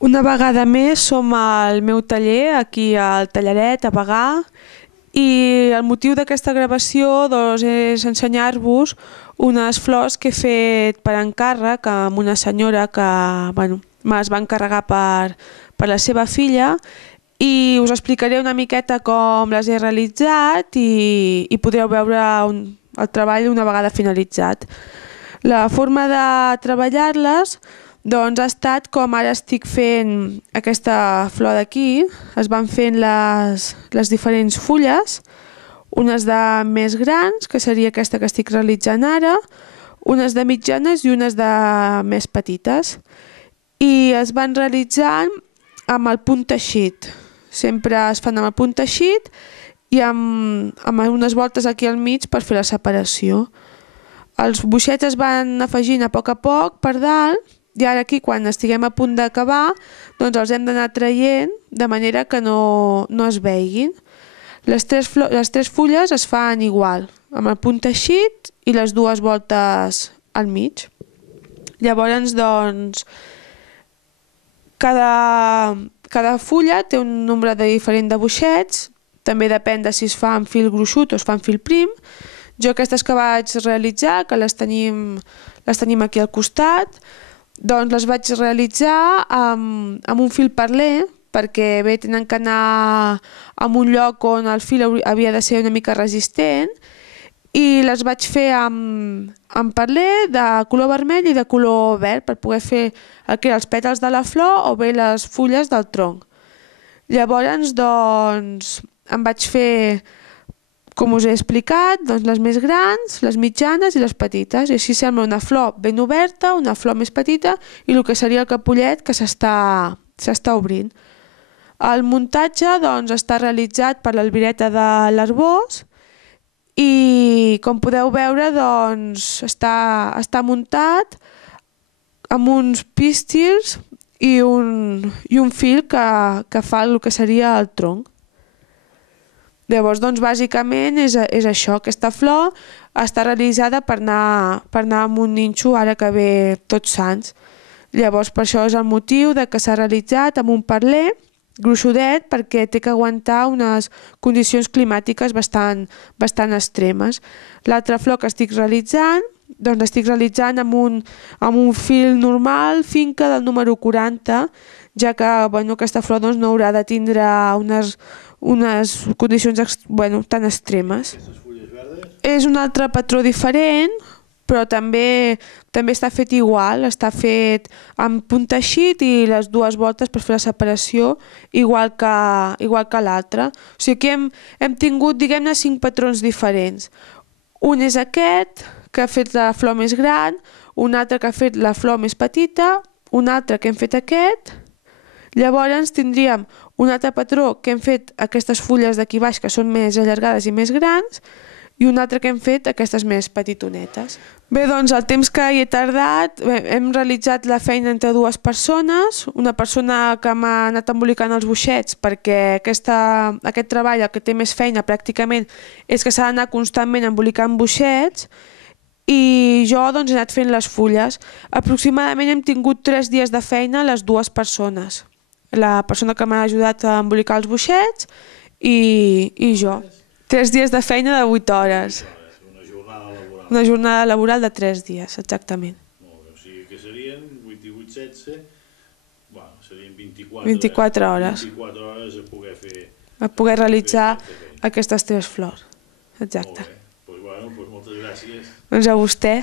Una vegada més som al meu taller, aquí al Tallaret, a Bagà, i el motiu d'aquesta gravació és ensenyar-vos unes flors que he fet per encàrrec amb una senyora que me'ls va encarregar per la seva filla, i us explicaré una miqueta com les he realitzat i podreu veure el treball una vegada finalitzat. La forma de treballar-les ha estat com ara estic fent aquesta flor d'aquí. Es van fent les diferents fulles, unes de més grans, que seria aquesta que estic realitzant ara, unes de mitjanes i unes de més petites. I es van realitzant amb el punt teixit. Sempre es fan amb el punt teixit i amb unes voltes aquí al mig per fer la separació. Els boixets es van afegint a poc per dalt, i ara aquí, quan estiguem a punt d'acabar, els hem d'anar traient de manera que no es veguin. Les tres fulles es fan igual, amb el punt teixit i les dues voltes al mig. Llavors, cada fulla té un nombre diferent de boixets, també depèn de si es fa amb fil gruixut o es fa amb fil prim. Jo aquestes que vaig realitzar, que les tenim aquí al costat, les vaig realitzar amb un fil perler, perquè bé tenen que anar en un lloc on el fil havia de ser una mica resistent, i les vaig fer amb perler de color vermell i de color verd per poder fer el que eren els pètals de la flor o bé les fulles del tronc. Llavors em vaig fer, com us he explicat, les més grans, les mitjanes i les petites, i així sembla una flor ben oberta, una flor més petita i el que seria el capullet que s'està obrint. El muntatge està realitzat per l'Albireta de l'Arboç i, com podeu veure, està muntat amb uns pístils i un fil que fa el que seria el tronc. Llavors, bàsicament és això. Aquesta flor està realitzada per anar amb un nínxol ara que ve Tots Sants. Llavors, per això és el motiu que s'ha realitzat amb un perler gruixudet, perquè té que aguantar unes condicions climàtiques bastant extremes. L'altra flor que estic realitzant, l'estic realitzant amb un fil normal, finca del número 40, ja que aquesta flor no haurà de tindre unes condicions tan extremes. És un altre patró diferent, però també està fet igual, està fet amb punt teixit i les dues voltes per fer la separació, igual que l'altre. O sigui, aquí hem tingut, diguem-ne, 5 patrons diferents. Un és aquest, que ha fet la flor més gran, un altre que ha fet la flor més petita, un altre que hem fet aquest. Llavors tindríem un altre patró que hem fet aquestes fulles d'aquí baix, que són més allargades i més grans, i un altre que hem fet aquestes més petitonetes. Bé, el temps que hi he tardat, hem realitzat la feina entre dues persones, una persona que m'ha anat embolicant els boixets, perquè aquest treball, el que té més feina pràcticament, és que s'ha d'anar constantment embolicant boixets, i jo he anat fent les fulles. Aproximadament hem tingut 3 dies de feina les dues persones. La persona que m'ha ajudat a embolicar els boixets i jo. 3 dies de feina de 8 hores. Una jornada laboral. Una jornada laboral de 3 dies, exactament. Molt bé, o sigui que serien 8 i 8, 16, serien 24 hores. 24 hores a poder realitzar aquestes 3 flors. Exacte. Molt bé, doncs moltes gràcies. Doncs a vostè.